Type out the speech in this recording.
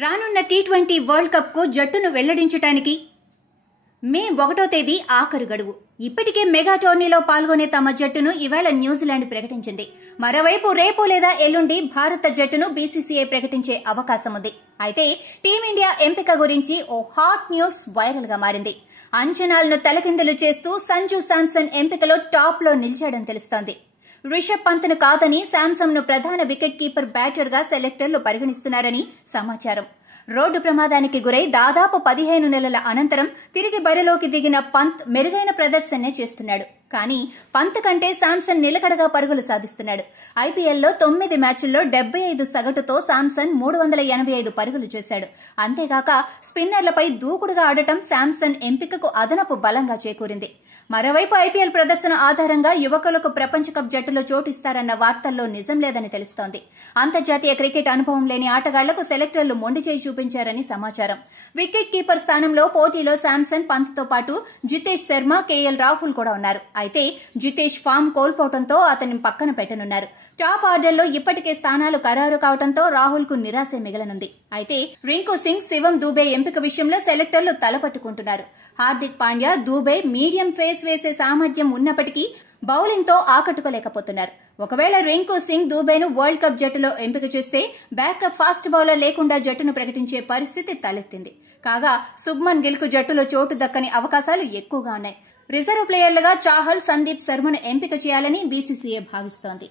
రానున్న T20 world cup కు జట్టును వెల్లడించడానికి మే 1వ తేదీ ఆఖరు గడువు. ఇప్పటికే మెగా టోర్నీలో పాల్గొనే తమ జట్టును ఇవాళ న్యూజిలాండ్ ప్రకటించింది. మరోవైపు రేపు లేదా ఎల్లుండి భారత జట్టును బీసీసీఐ ప్రకటించే అవకాశం ఉంది. అయితే టీమిండియా ఎంపిక గురించి ఓ హాట్ న్యూస్ వైరల్ గా మారింది. అంచనాలను తలకిందులు చేస్తూ సంజు శాంసన్ ఎంపికలో టాప్ లో నిలిచాడని తెలుస్తోంది. రిషబ్ పంత్ను కాదని శాంసన్ ను ప్రధాన వికెట్ కీపర్ బ్యాటర్ గా సెలెక్టర్లు పరిగణిస్తున్నారని సమాచారం. రోడ్డు ప్రమాదానికి గురై దాదాపు 15 నెలల అనంతరం తిరిగి బరిలోకి దిగిన పంత్ మెరుగైన ప్రదర్శనే చేస్తున్నాడు. కానీ పంత్ కంటే శాంసన్ నిలకడగా పరుగులు సాధిస్తున్నాడు. ఐపీఎల్లో 9 మ్యాచ్ల్లో 75 సగటుతో శాంసన్ 385 పరుగులు చేశాడు. అంతేగాక స్పిన్నర్లపై దూకుడుగా ఆడటం శాంసన్ ఎంపికకు అదనపు బలంగా చేకూరింది. మరోవైపు ఐపీఎల్ ప్రదర్శన ఆధారంగా యువకులకు ప్రపంచ కప్ జట్టులో చోటిస్తారన్న వార్తల్లో నిజం లేదని తెలుస్తోంది. అంతర్జాతీయ క్రికెట్ అనుభవం లేని ఆటగాళ్లకు సెలెక్టర్లు మొండి చేయి చూపించారని సమాచారం. వికెట్ కీపర్ స్థానంలో పోటీలో శాంసన్, పంత్తో పాటు జితేష్ శర్మ, కేఎల్ రాహుల్ కూడా ఉన్నారు. అయితే జితేష్ ఫామ్ కోల్పోవడంతో అతన్ని పక్కన పెట్టనున్నారు. టాప్ ఆర్డర్లో ఇప్పటికే స్థానాలు ఖరారు కావడంతో రాహుల్ కు నిరాశే మిగలనుంది. అయితే రింకు సింగ్, శివం దూబే ఎంపిక విషయంలో సెలెక్టర్లు తలపట్టుకుంటున్నారు. హార్దిక్ పాండ్యా, దూబే మీడియం పేస్ వేసే సామర్థ్యం ఉన్నప్పటికీ బౌలింగ్ తో ఆకట్టుకోలేకపోతున్నారు. ఒకవేళ రింకు సింగ్, దూబేను వరల్డ్ కప్ జట్టులో ఎంపిక చేస్తే బ్యాకప్ ఫాస్ట్ బౌలర్ లేకుండా జట్టును ప్రకటించే పరిస్థితి తలెత్తింది. కాగా శుభ్మన్ గిల్ కు జట్టులో చోటు దక్కని అవకాశాలు ఎక్కువగా ఉన్నాయి. రిజర్వ్ ప్లేయర్లుగా చాహల్, సందీప్ శర్మను ఎంపిక చేయాలని బీసీసీఐ భావిస్తోంది.